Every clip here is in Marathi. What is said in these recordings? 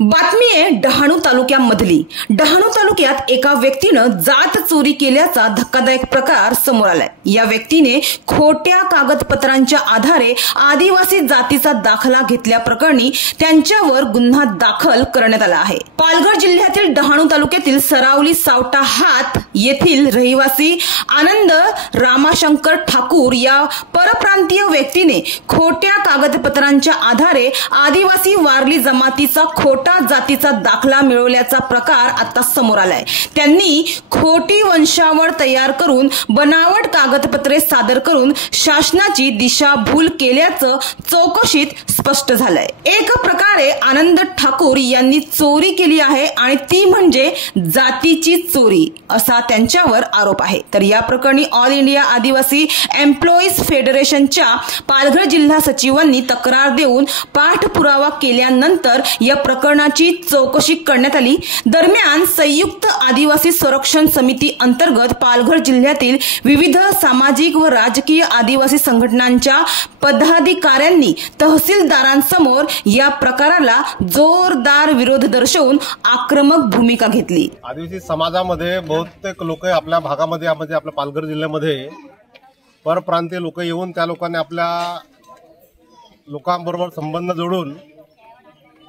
बातमी आहे डहाणू तालुक्यामधली। डहाणू तालुक्यात एका व्यक्तीनं जात चोरी केल्याचा धक्कादायक प्रकार समोर आलाय। या व्यक्तीने खोट्या कागदपत्रांच्या आधारे आदिवासी जातीचा दाखला घेतल्याप्रकरणी त्यांच्यावर गुन्हा दाखल करण्यात आला आहे। पालघर जिल्ह्यातील डहाणू तालुक्यातील सरावली सावटा हात येथील रहिवासी आनंद रामाशंकर ठाकूर या परप्रांतीय व्यक्तीने खोट्या कागदपत्रांच्या आधारे आदिवासी वारली जमातीचा खोटा जातीचा दाखला मिळवल्याचा प्रकार आता समोर आलाय। त्यांनी खोटी वंशावळ तयार करून बनावट कागदपत्रे सादर करून शासनाची दिशाभूल केल्याचं चौकशीत स्पष्ट झालंय। एक प्रकारे आनंद ठाकूर यांनी चोरी केली आहे आणि ती म्हणजे जातीची चोरी असा त्यांच्यावर आरोप आहे। तर या प्रकरणी ऑल इंडिया आदिवासी एम्प्लॉईज फेडरेशनच्या पालघर जिल्हा सचिवांनी तक्रार देऊन पाठपुरावा केल्यानंतर या प्रकरणाची चौकशी करण्यात आली। दरम्यान संयुक्त आदिवासी संरक्षण समिती अंतर्गत पालघर जिल्ह्यातील विविध सामाजिक व राजकीय आदिवासी संघटनांच्या पदाधिकाऱ्यांनी तहसीलदारांसमोर या प्रकाराला जोरदार विरोध दर्शवून आक्रमक भूमिका घेतली। आदिवासी समाजामध्ये बहुतेक लोक आपल्या भागामध्ये आपल्या पालघर जिल्ह्यामध्ये परप्रांतीय लोक येऊन त्या लोकांनी आपल्या लोकांबरोबर संबंध जोडून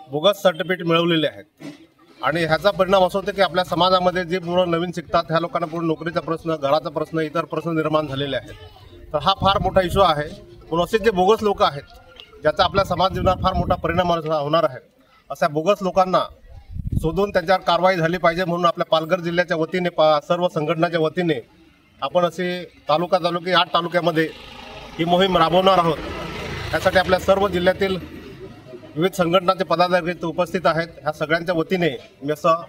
बोगस सर्टिफिकेट मिळवलेले आहेत आणि ह्याचा परिणाम असा होतो की आपल्या समाजामध्ये जे पूर्ण नवीन शिकतात ह्या लोकांना पूर्ण नोकरीचा प्रश्न, घराचा प्रश्न, इतर प्रश्न निर्माण झालेले आहेत। तर हा फार मोठा इश्यू आहे। म्हणून असे जे बोगस लोक आहेत ज्याचा आपल्या समाज जीवनात फार मोठा परिणाम होणार आहे, अशा बोगस लोकांना शोधून त्यांच्यावर कारवाई झाली पाहिजे। म्हणून आपल्या पालघर जिल्ह्याच्या वतीने सर्व संघटनाच्या वतीने आपण असे तालुका 8 तालुक्यामध्ये ही मोहीम राबवणार आहोत। त्यासाठी आपल्या सर्व जिल्ह्यातील विविध संघटनांचे पदाधिकारी उपस्थित आहेत। ह्या सगळ्यांच्या वतीने मी असं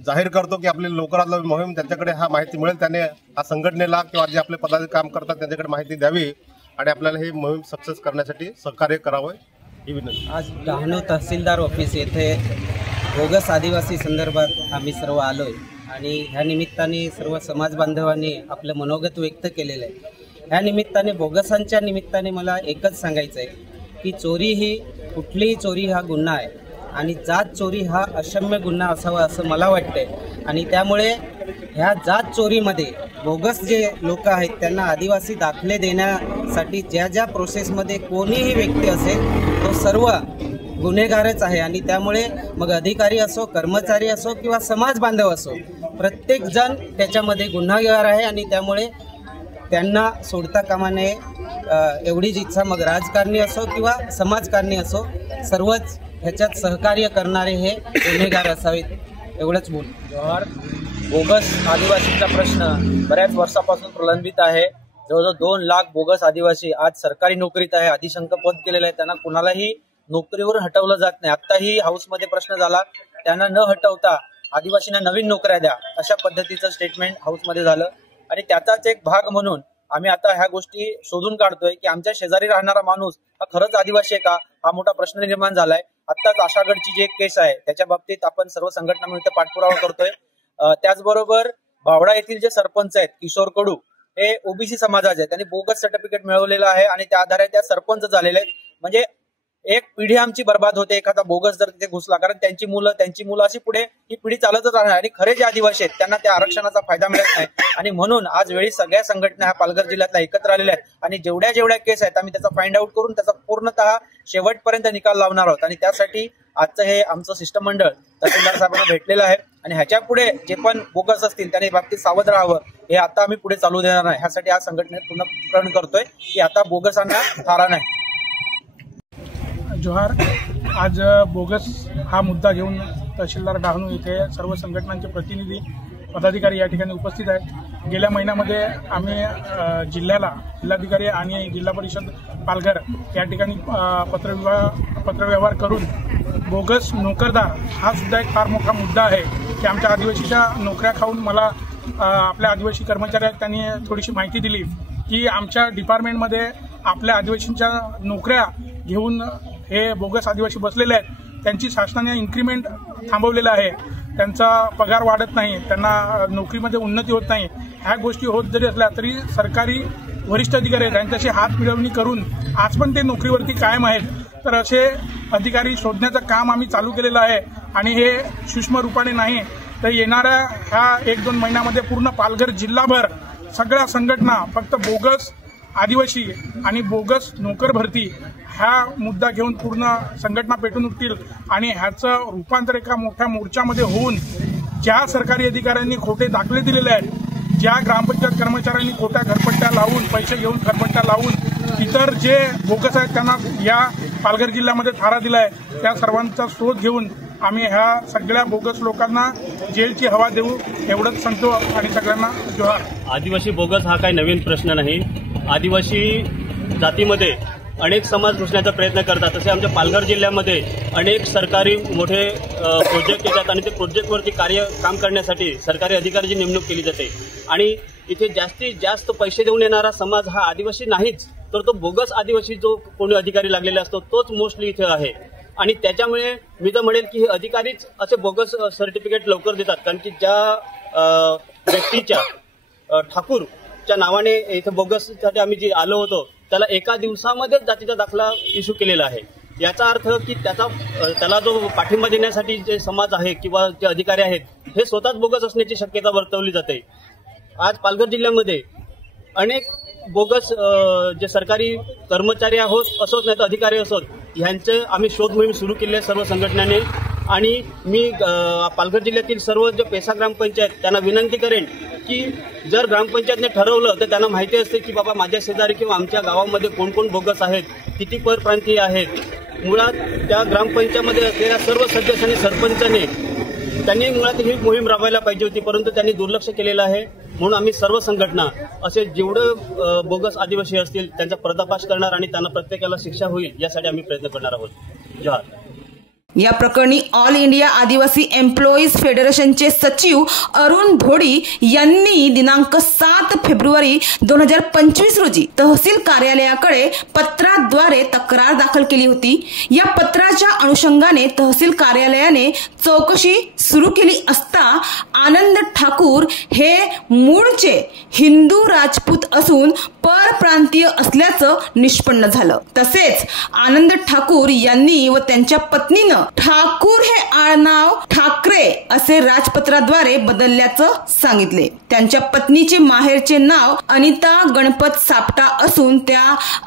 जाहीर करतो की आपली लवकरात मोहीम त्यांच्याकडे हा माहिती मिळेल, त्याने हा संघटनेला किंवा जे आपले पदाधिकारी काम करतात त्यांच्याकडे माहिती द्यावी आणि आपल्याला ही मोहीम सक्सेस करण्यासाठी सहकार्य करावे ही विनंती। आज डहाणू तहसीलदार ऑफिस येथे बोगस आदिवासी संदर्भात आम्ही सर्व आलोय आणि ह्या निमित्ताने सर्व समाज बांधवांनी आपलं मनोगत व्यक्त केलेलं आहे। ह्या निमित्ताने बोगसांच्या निमित्ताने मला एकच सांगायचं आहे की चोरी ही कुठलीही चोरी हा गुन्हा आहे आणि जात चोरी हा अक्षम्य गुन्हा असावा असं मला वाटतंय। आणि त्यामुळे ह्या जात चोरीमध्ये बोगस जे लोक आहेत त्यांना आदिवासी दाखले देण्यासाठी ज्या प्रोसेसमध्ये कोणीही व्यक्ती असेल तो सर्व गुन्हेगारच आहे। आणि त्यामुळे मग अधिकारी असो, कर्मचारी असो किंवा समाज बांधव असो, प्रत्येक जण त्याच्यामध्ये गुन्हेगार आहे आणि त्यामुळे त्यांना सोडता कामा नये एवढीच इच्छा। मग राजकारणी असो किंवा समाजकारणी असो, सर्वच ह्याच्यात सहकार्य करणारे हे गुन्हेगार असावेत, एवढंच बोल। जोहार। बोगस आदिवासीचा प्रश्न बऱ्याच वर्षापासून प्रलंबित आहे। जवळजवळ 2 लाख बोगस आदिवासी आज सरकारी नोकरीत आहे, अधिशंक पद केलेलं आहे, त्यांना कुणालाही नोकरीवरून हटवलं जात नाही। आत्ताही हाऊसमध्ये प्रश्न झाला, त्यांना न हटवता आदिवासींना नवीन नोकऱ्या द्या अशा पद्धतीचं स्टेटमेंट हाऊसमध्ये झालं। आणि त्याचाच एक भाग म्हणून आम्ही आता ह्या गोष्टी शोधून काढतोय की आमच्या शेजारी राहणारा माणूस हा खरंच आदिवासी आहे का, हा मोठा प्रश्न निर्माण झालाय। आत्ताच आशागडची जी एक केस आहे त्याच्या बाबतीत आपण सर्व संघटना मिळून पाठपुरावा करतोय। त्याचबरोबर बावडा येथील जे सरपंच आहेत किशोर कडू, हे ओबीसी समाजाचे आहेत, त्यांनी बोगस सर्टिफिकेट मिळवलेलं आहे आणि त्या आधारे त्या सरपंच झालेले आहेत। म्हणजे एक पिढी आमची बर्बाद होते एखादा बोगस जर तिथे घुसला, कारण त्यांची मुलं अशी पुढे ही पिढी चालतच राहणार आणि खरे जे आदिवासी आहेत त्यांना त्या आरक्षणाचा फायदा मिळत नाही। आणि म्हणून आज वेळी सगळ्या संघटना ह्या पालघर जिल्ह्यातल्या एकत्र आलेल्या आहेत आणि जेवढ्या केस आहेत आम्ही त्याचा फाइंड आउट करून त्याचा पूर्णतः शेवटपर्यंत निकाल लावणार आहोत। आणि त्यासाठी आजचं हे आमचं शिष्टमंडळ तहसीलदार साहेबांना भेटलेलं आहे आणि ह्याच्या पुढे जे पण बोगस असतील त्यांनी बाबतीत सावध राहावं, हे आता आम्ही पुढे चालू देणार नाही। ह्यासाठी आज संघटनेत पुनर्प्रण करतोय की आता बोगसांना थारा नाही। जोहार। आज बोगस हा मुद्दा घेऊन तहसीलदार डहाणू येथे सर्व संघटनांचे प्रतिनिधी पदाधिकारी या ठिकाणी उपस्थित आहेत। गेल्या महिन्यामध्ये आम्ही जिल्हाधिकारी आणि जिल्हा परिषद पालघर या ठिकाणी पत्रव्यवहार करून बोगस नोकरदार हा सुद्धा एक फार मोठा मुद्दा आहे की आमच्या आदिवासीच्या नोकऱ्या खाऊन मला आपल्या आदिवासी कर्मचारी आहेत त्यांनी थोडीशी माहिती दिली की आमच्या डिपार्टमेंटमध्ये आपल्या आदिवासींच्या नोकऱ्या घेऊन हे बोगस आदिवासी बसलेले आहेत, त्यांची शासनाने इन्क्रीमेंट थांबवलेला आहे, त्यांचा पगार वाढत नाही, त्यांना नोकरीमध्ये उन्नती होत नाही। ह्या गोष्टी होत जरी असल्या तरी सरकारी वरिष्ठ अधिकारी आहेत त्यांच्याशी हात मिळवणी करून आज पण ते नोकरीवरती कायम आहेत। तर असे अधिकारी शोधण्याचं काम आम्ही चालू केलेलं आहे आणि हे सूक्ष्म रूपाने नाही तर येणाऱ्या ह्या 1-2 महिन्यामध्ये पूर्ण पालघर जिल्हाभर सगळ्या संघटना फक्त बोगस आदिवासी आणि बोगस नोकर भरती हा मुद्दा घेऊन पूर्ण संघटना पेटून उठतील आणि ह्याचं रूपांतर एका मोठ्या मोर्चामध्ये होऊन ज्या सरकारी अधिकाऱ्यांनी खोटे दाखले दिलेले आहेत, ज्या ग्रामपंचायत कर्मचाऱ्यांनी खोट्या घरपट्ट्या लावून पैसे घेऊन घरपट्ट्या लावून इतर जे बोगस आहेत त्यांना या पालघर जिल्ह्यामध्ये थारा दिलाय, त्या सर्वांचा शोध घेऊन आम्ही ह्या सगळ्या बोगस लोकांना जेलची हवा देऊ एवढंच सांगतो आणि सगळ्यांना जोहार। आदिवासी बोगस हा काही नवीन प्रश्न नाही। आदिवासी जातीमध्ये अनेक समाज घुसण्याचा प्रयत्न करतात। तसे आमच्या पालघर जिल्ह्यामध्ये अनेक सरकारी मोठे प्रोजेक्ट येतात आणि ते प्रोजेक्टवरती काम करण्यासाठी सरकारी अधिकाऱ्याची नेमणूक केली जाते आणि इथे जास्तीत जास्त पैसे देऊन येणारा समाज हा आदिवासी नाहीच, तर तो बोगस आदिवासी जो कोणी अधिकारी लागलेला असतो तोच मोस्टली इथे आहे। आणि त्याच्यामुळे मी तर म्हणेल की हे अधिकारीच असे बोगस सर्टिफिकेट लवकर देतात, कारण की ज्या व्यक्तीच्या ठाकूरच्या नावाने इथे बोगससाठी आम्ही जे आलो होतो त्याला एका दिवसामध्येच जातीचा दाखला इश्यू केलेला आहे। याचा अर्थ की त्याला जो पाठिंबा देण्यासाठी जे समाज आहे किंवा जे अधिकारी आहेत हे स्वतःच बोगस असण्याची शक्यता वर्तवली जाते। आज पालघर जिल्ह्यामध्ये अनेक बोगस जे सरकारी कर्मचारी असोत नाही तर अधिकारी असोत ह्यांचे आम्ही शोध मोहीम सुरू केली आहे सर्व संघटनांनी। आणि मी पालघर जिल्ह्यातील सर्व जे पेसा ग्रामपंचायत त्यांना विनंती करेन की जर ग्रामपंचायतने ठरवलं तर त्यांना माहिती असते की बाबा माझ्या शेजारी किंवा आमच्या गावामध्ये कोण कोण बोगस आहेत, किती परप्रांतीय आहेत। मुळात त्या ग्रामपंचायतमध्ये असलेल्या सर्व सदस्य आणि सरपंचाने त्यांनी मुळात ही मोहीम राबवायला पाहिजे होती, परंतु त्यांनी दुर्लक्ष केलेलं आहे। म्हणून आम्ही सर्व संघटना असे जेवढे बोगस आदिवासी असतील त्यांचा पर्दाफाश करणार आणि त्यांना प्रत्येकाला शिक्षा होईल यासाठी आम्ही प्रयत्न करणार आहोत। जय। या प्रकरणी ऑल इंडिया आदिवासी एम्प्लॉईज फेडरेशनचे सचिव अरुण धोडी यांनी दिनांक 7 फेब्रुवारी 2025 रोजी तहसील कार्यालयाकडे पत्राद्वारे तक्रार दाखल केली होती। या पत्राच्या अनुषंगाने तहसील कार्यालयाने चौकशी सुरू केली असता आनंद ठाकूर हे मूळचे हिंदू राजपूत असून परप्रांतीय असल्याचं निष्पन्न झालं। तसेच आनंद ठाकूर यांनी व त्यांच्या पत्नीनं ठाकूर हे आडनाव ठाकरे असे राजपत्राद्वारे बदलल्याचं सांगितले। त्यांच्या पत्नीचे माहेरचे नाव अनिता गणपत सापटा असून त्या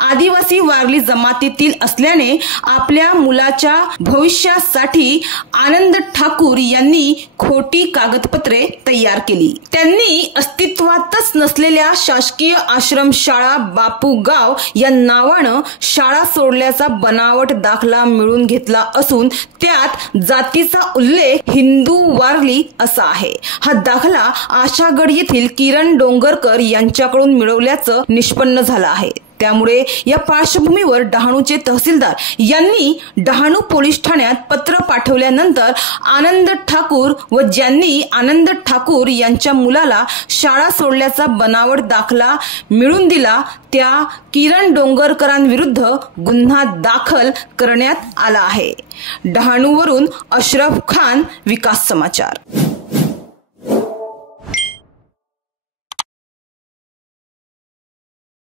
आदिवासी वारली जमातीतील असल्याने आपल्या मुलाच्या भविष्यासाठी आनंद ठाकूर यांनी खोटी कागदपत्रे तयार केली। त्यांनी अस्तित्वातच नसलेल्या शासकीय आश्रमशाळा बापूगाव या नावानं शाळा सोडल्याचा बनावट दाखला मिळवून घेतला असून त्यात जातीचा उल्लेख हिंदू वारली असा आहे। हा दाखला आशागड येथील किरण डोंगरकर यांच्याकडून मिळवल्याचं निष्पन्न झालं आहे। त्यामुळे या पार्श्वभूमीवर डहाणूचे तहसीलदार यांनी डहाणू पोलीस ठाण्यात पत्र पाठवल्यानंतर आनंद ठाकूर व ज्यांनी आनंद ठाकूर यांच्या मुलाला शाळा सोडल्याचा बनावट दाखला मिळवून दिला त्या किरण डोंगरकरांविरुद्ध गुन्हा दाखल करण्यात आला आहे। डहाणूवरून अशरफ खान, विकास समाचार।